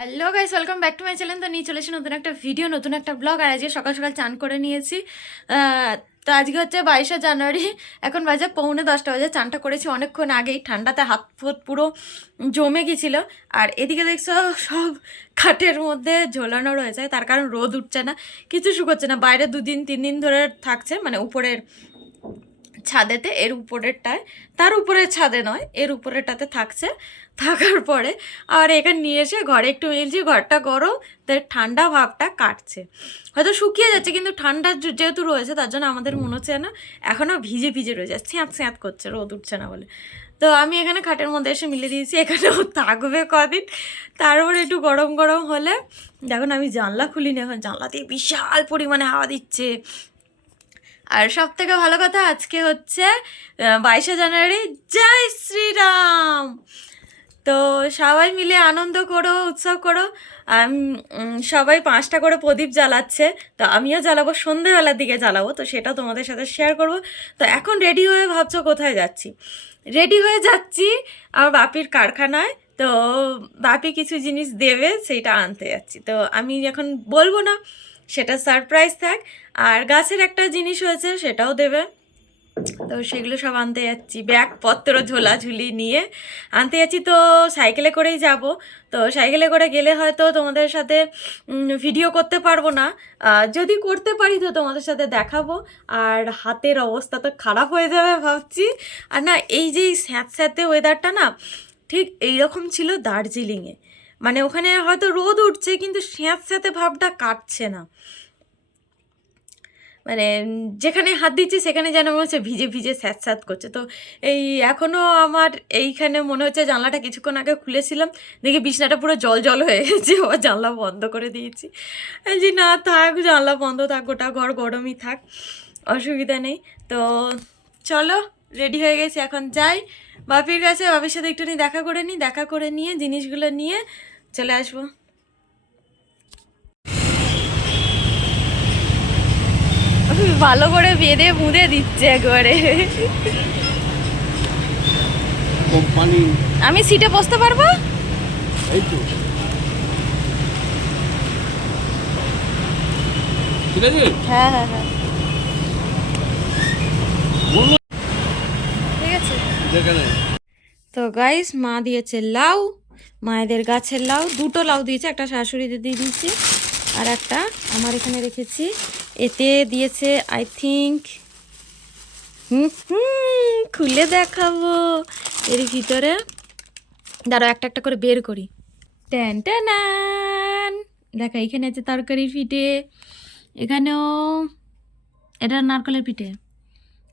Hello guys welcome back to my channel তো নিয়ে চলেছি নতুন একটা ভিডিও নতুন একটা ব্লগ আর আজকে সকাল সকাল চান করে নিয়েছি। তো আজকে হচ্ছে বাইশে জানুয়ারি, এখন বাজে পৌনে দশটা বাজে, চানটা করেছি অনেকক্ষণ আগেই। ঠান্ডাতে হাত ফুত পুরো জমে গেছিল আর এদিকে দেখছ, সব খাটের মধ্যে ঝোলানো রয়েছে, তার কারণ রোদ উঠছে না, কিছু শুকোচ্ছে না। বাইরে দুদিন তিন দিন ধরে থাকছে মানে উপরের ছাদেতে, এর উপরেরটায়। তার উপরের ছাদে নয়, এর উপরেরটাতে থাকছে। থাকার পরে আর এখানে নিয়ে এসে ঘরে একটু মেলছি, ঘরটা গরম তাই ঠান্ডা ভাবটা কাটছে। হয়তো শুকিয়ে যাচ্ছে, কিন্তু ঠান্ডা যেহেতু রয়েছে, তার জন্য আমাদের মনে হচ্ছে না এখনও ভিজে ভিজে রয়েছে স্যাঁত স্যাঁত করছে, রোদ উঠছে না বলে। তো আমি এখানে খাটের মধ্যে এসে মিলে দিয়েছি, এখানেও থাকবে কদিন। তারপরে একটু গরম গরম হলে, দেখুন আমি জানলা খুলিনি এখন, জানলা দিয়ে বিশাল পরিমাণে হাওয়া দিচ্ছে। আর সব থেকে ভালো কথা আজকে হচ্ছে বাইশে জানুয়ারি, জয় শ্রীরাম! তো সবাই মিলে আনন্দ করো, উৎসব করো। সবাই পাঁচটা করে প্রদীপ জ্বালাচ্ছে। তো আমিও জ্বালাবো, সন্ধেবেলার দিকে জ্বালাবো, তো সেটা তোমাদের সাথে শেয়ার করব। তো এখন রেডি হয়ে ভাবছ কোথায় যাচ্ছি? রেডি হয়ে যাচ্ছি আমার বাপির কারখানায়। তো বাপি কিছু জিনিস দেবে, সেইটা আনতে যাচ্ছি। তো আমি এখন বলব না, সেটা সারপ্রাইজ থাক। আর গাছের একটা জিনিস হয়েছে, সেটাও দেবে। তো সেগুলো সব আনতে যাচ্ছি। ব্যাগপত্র, ঝোলাঝুলি নিয়ে আনতে যাচ্ছি। তো সাইকেলে করেই যাব। তো সাইকেলে করে গেলে হয়তো তোমাদের সাথে ভিডিও করতে পারব না। যদি করতে পারি তো তোমাদের সাথে দেখাবো। আর হাতের অবস্থা তো খারাপ হয়ে যাবে ভাবছি। আর না, এই যে স্যাঁত স্যাঁতে ওয়েদারটা না, ঠিক এইরকম ছিল দার্জিলিংয়ে। মানে ওখানে হয়তো রোদ উঠছে, কিন্তু স্যাঁত স্যাঁতে ভাবটা কাটছে না। মানে যেখানে হাত দিচ্ছি সেখানে যেন মনে হচ্ছে ভিজে ভিজে স্যাঁত স্যাঁত করছে। তো এই এখনও আমার এইখানে মনে হচ্ছে জানলাটা কিছুক্ষণ আগে খুলেছিলাম, দেখি বিছনাটা পুরো জল জল হয়ে গেছে, আবার জানলা বন্ধ করে দিয়েছি। যে না থাক, জানলা বন্ধ থাক, গোটা ঘর গরমই থাক, অসুবিধা নেই। তো চলো রেডি হয়ে গেছি, এখন যাই। বাপির কাছে, বাপির সাথে একটুখানি দেখা করে নিই, দেখা করে নিয়ে জিনিসগুলো নিয়ে চলে আসব। ভালো করে বেঁধে বুঁধে দিচ্ছে একবারে। আমি সিটে বসতে পারব? এই তো। ঠিক আছে? হ্যাঁ হ্যাঁ হ্যাঁ। ঠিক আছে। তো গাইস মা দিয়েছে লাউ মায়েদের গাছের লাউ দুটো লাউ দিয়েছে একটা শাশুড়িদের দিয়ে দিয়েছি আর একটা আমার এখানে রেখেছি এতে দিয়েছে আই থিঙ্ক হুম খুলে দেখাবো। এর ভিতরে, দাঁড়াও, একটা একটা করে বের করি। ট্যান ট্যানান দেখা, এখানে আছে তরকারির পিঠে, এখানেও এটা নারকেলের পিঠে,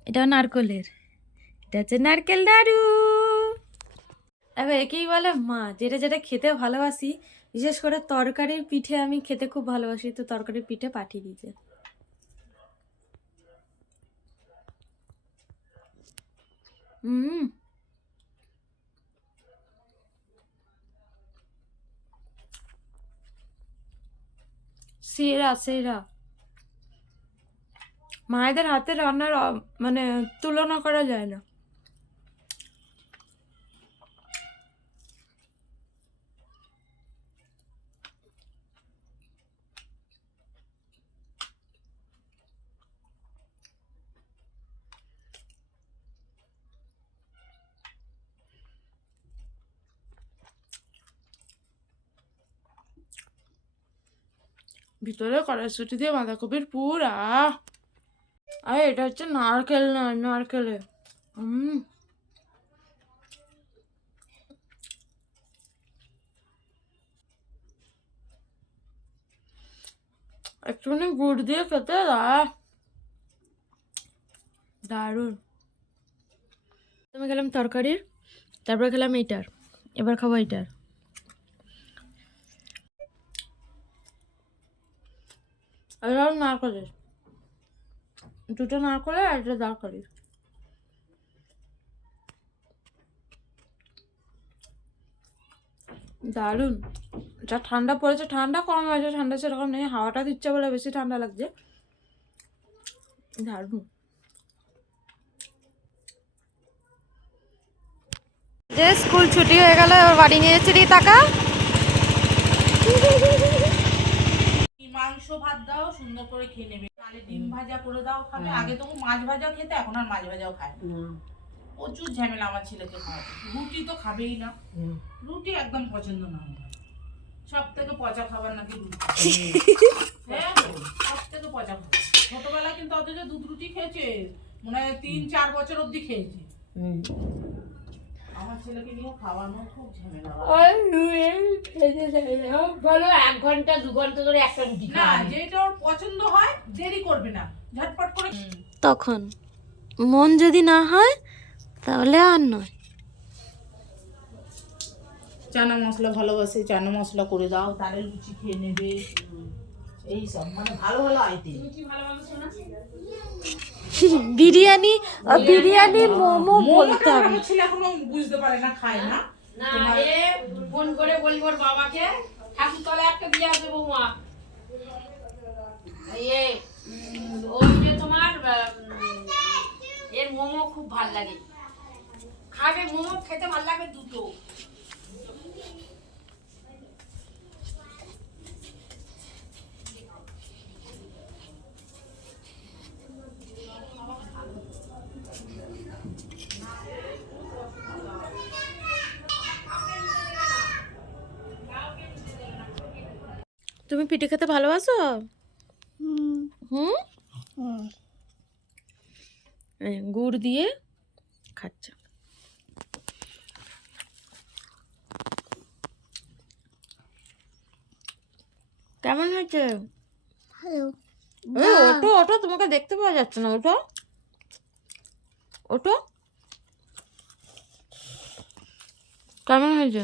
এটাও নারকেলের। এটা হচ্ছে নারকেল নাড়ু এবার একেই বলে মা, যেটা যেটা খেতে ভালোবাসি, বিশেষ করে তরকারির পিঠে আমি খেতে খুব ভালোবাসি, তো তরকারির পিঠে পাঠিয়ে দিয়েছে। হুম সেরা সেরা মায়েদের হাতে রান্নার মানে তুলনা করা যায় না। ভিতরে কড়াইশুটি দিয়ে বাঁধাকপির পুর আর, এটা হচ্ছে নারকেল না, নারকেলে। হুম একটুখানি গুড় দিয়ে খেতে দারুণ। আমি খেলাম তরকারির তারপরে খেলাম এইটার, এবার খাব এইটার। এটা নারকেলের দুটো নারকেলের আর একটা তরকারি। দারুণ। যা ঠান্ডা পড়েছে ঠান্ডা কম হয়েছে ঠান্ডা সেরকম নেই হাওয়াটা দিচ্ছে বলে বেশি ঠান্ডা লাগছে। দারুণ। যে স্কুল ছুটি হয়ে গেল এবার বাড়ি নিয়ে যাচ্ছি টাকা ভাত দাও সুন্দর করে খেয়ে নেবে। তাহলে ডিম ভাজা করে দাও খাবে। আগে তো মাছ ভাজা খেতে এখন আর মাছ ভাজাও খায় প্রচুর ঝামেলা আমার ছেলেকে খাওয়াতে। রুটি তো খাবেই না। রুটি একদম পছন্দ না সব থেকে পচা খাবার নাকি রুটি। হ্যাঁ সব থেকে পচা খাবার। ছোটবেলা কিন্তু অথচ দুধ রুটি খেয়েছে। মনে হয় তিন চার বছর অবধি খেয়েছে। আমার ছেলেকে নিয়েও খাওয়ানো খুব ঝামেলা বলো এক ঘণ্টা দু ঘণ্টা ধরে একটা রুটি না যেটা ওর পছন্দ হয় দেরি করবে না। ঝটপট করে তখন মন যদি না হয় তাহলে আর নয়। চানা মশলা ভালোবাসে চানা মশলা করে দাও তারে লুচি খেয়ে নেবে। এই সব মানে ভালো ভালো আইটেম। বিরিয়ানি আহ, বিরিয়ানি মোমো বলতে হবে ছেলে এখনও বুঝতে পারে না খায় না। না এ ফোন করে বলব ওর বাবাকে ঠাকুরতলা একটা দিয়ে আসবে বৌমা। ইয়ে উম, ওই যে তোমার এর মোমো খুব ভালো লাগে। খাবে মোমো খেতে ভালো লাগবে দুটো। তুমি পিঠে খেতে ভালোবাসো? হুম। গুড় দিয়ে খাচ্ছে। কেমন হয়েছে? ওঠো তোমাকে দেখতে পাওয়া যাচ্ছে না ওঠো। ওঠো। কেমন হয়েছে?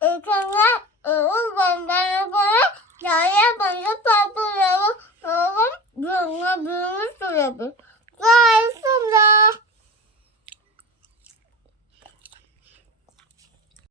Ekranlar oğul bana bana yaya bana papı yavrum yavrum bana bana bana